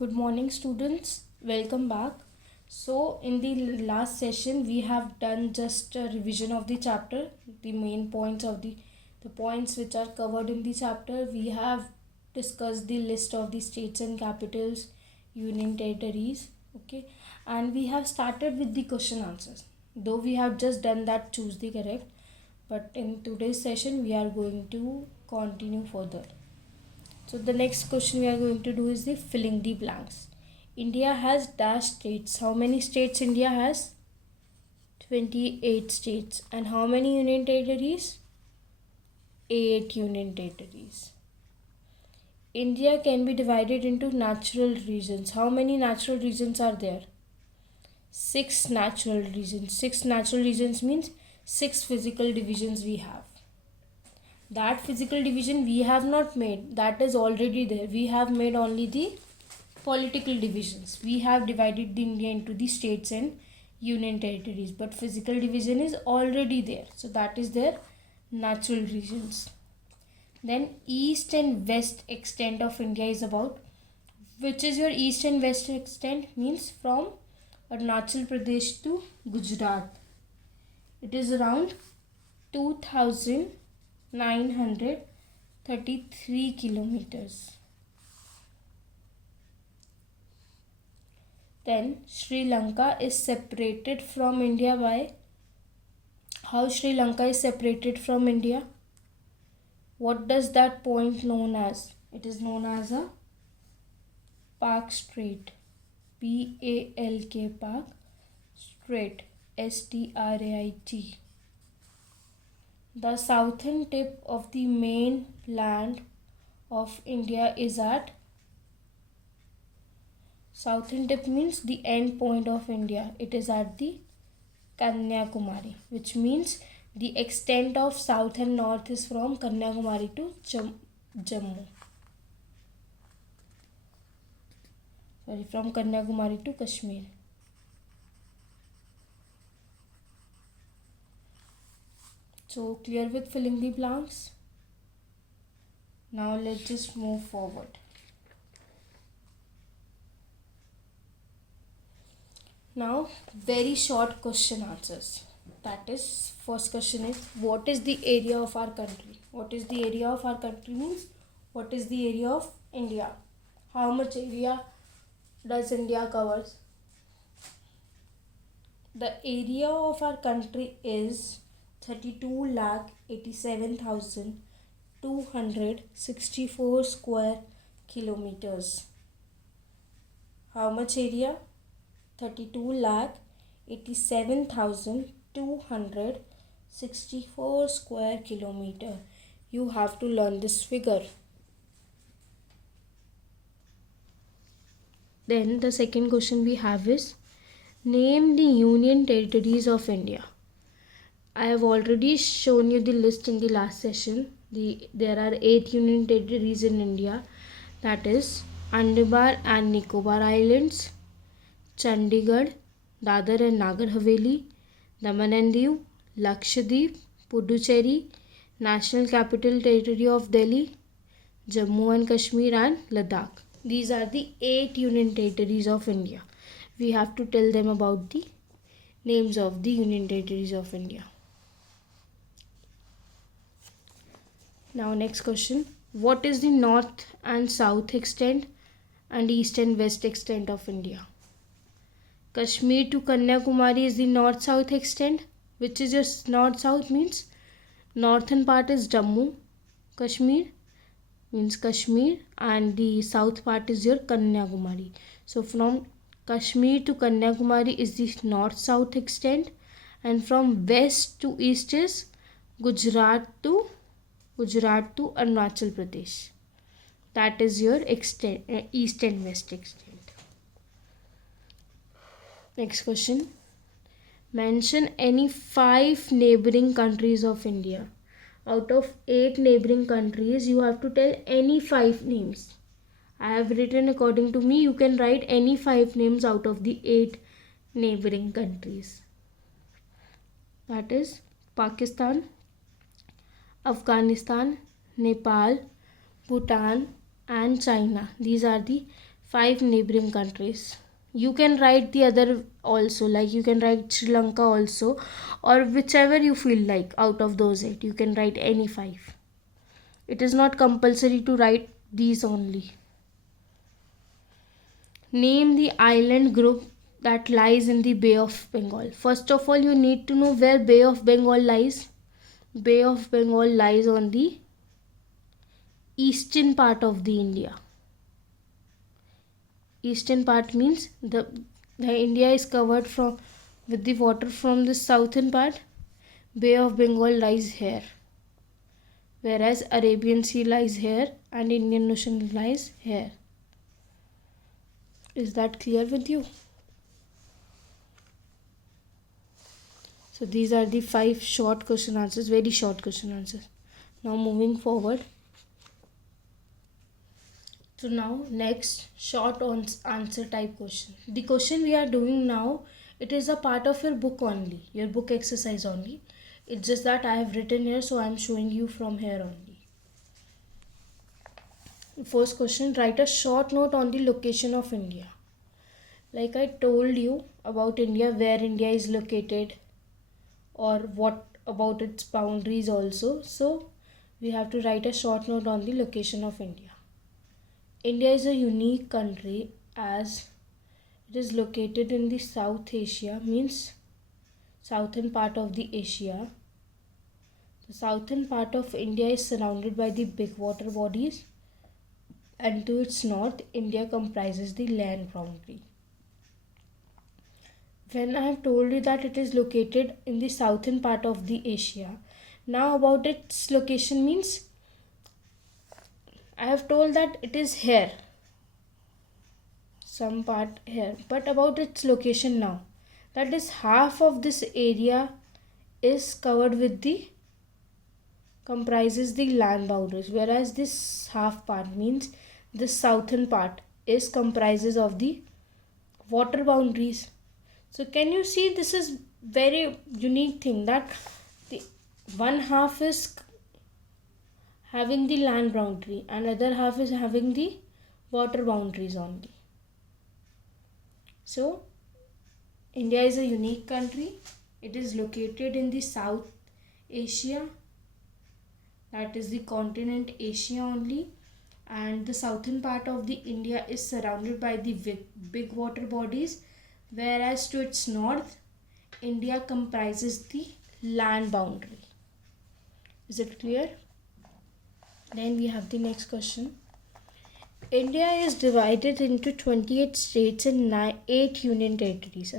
Good morning, students. Welcome back. So, in the last session, we have done just a revision of the chapter, the main points of the points which are covered in the chapter. We have discussed the list of the states and capitals, union territories. Okay, and we have started with the question answers. Though we have just done that, choose the correct. But in today's session, we are going to continue further. So the next question we are going to do is the filling the blanks. India has dash states. How many states India has? 28 states. And how many union territories? 8 union territories. India can be divided into natural regions. How many natural regions are there? 6 natural regions. 6 natural regions means 6 physical divisions we have. That physical division we have not made, that is already there. We have made only the political divisions. We have divided the India into the states and union territories, but physical division is already there, so that is their natural regions. Then east and west extent of India is about, which is your east and west extent, means from Arunachal Pradesh to Gujarat. It is around 2,933 kilometers. Then Sri Lanka is separated from India by, how Sri Lanka is separated from India? What does that point known as? It is known as a Palk Strait. P-A-L-K, Palk Strait. S-T-R-A-I-T. The southern tip of the mainland of India is at, southern tip means the end point of India. It is at the Kanyakumari, which means the extent of south and north is from Kanyakumari to Jammu. From Kanyakumari to Kashmir. So clear with filling the blanks? Now let's just move forward. Now very short question answers. That is, first question is, what is the area of our country? What is the area of our country means what is the area of India? How much area does India covers? The area of our country is 32,87,264 square kilometers. How much area? 32,87,264 square kilometer. You have to learn this figure. Then the second question we have is, name the union territories of India. I have already shown you the list in the last session. There are 8 union territories in India. That is Andaman and Nicobar Islands, Chandigarh, Dadar and Nagar Haveli, Daman and Diu, Lakshadweep, Puducherry, National Capital Territory of Delhi, Jammu and Kashmir and Ladakh. These are the 8 union territories of India. We have to tell them about the names of the union territories of India. Now next question. What is the north and south extent and east and west extent of India? Kashmir to Kanyakumari is the north-south extent. Which is your north-south means? Northern part is Jammu, Kashmir means Kashmir, and the south part is your Kanyakumari. So from Kashmir to Kanyakumari is the north-south extent, and from west to east is Gujarat to Arunachal Pradesh. That is your extent, east and west extent. Next question. Mention any 5 neighboring countries of India. Out of 8 neighboring countries, you have to tell any 5 names. I have written according to me. You can write any 5 names out of the 8 neighboring countries. That is Pakistan, Afghanistan, Nepal, Bhutan and China. These are the 5 neighboring countries. You can write the other also, like you can write Sri Lanka also, or whichever you feel like out of those 8. You can write any 5. It is not compulsory to write these only. Name the island group that lies in the Bay of Bengal. First of all, you need to know where Bay of Bengal lies. Bay of Bengal lies on the eastern part of the India. Eastern part means the India is covered from with the water from the southern part. Bay of Bengal lies here, whereas Arabian Sea lies here and Indian Ocean lies here. Is that clear with you? So these are the 5 short question answers, very short question answers. Now moving forward. So now next short answer type question. The question we are doing now, it is a part of your book only, your book exercise only. It's just that I have written here, so I am showing you from here only. First question, write a short note on the location of India. Like I told you about India, where India is located, or what about its boundaries also. So we have to write a short note on the location of India. India is a unique country as it is located in the South Asia, means southern part of the Asia. The southern part of India is surrounded by the big water bodies, and to its north, India comprises the land boundary. When I have told you that it is located in the southern part of the Asia, now about its location means I have told that it is here, some part here, but about its location now, that is half of this area is covered with the comprises the land boundaries, whereas this half part means the southern part is comprises of the water boundaries. So can you see, this is very unique thing that the one half is having the land boundary and other half is having the water boundaries only. So India is a unique country. It is located in the South Asia, that is the continent Asia only, and the southern part of the India is surrounded by the big water bodies, whereas to its north India comprises the land boundary. Is it clear? Then we have the next question. India is divided into 28 states and 8 union territories.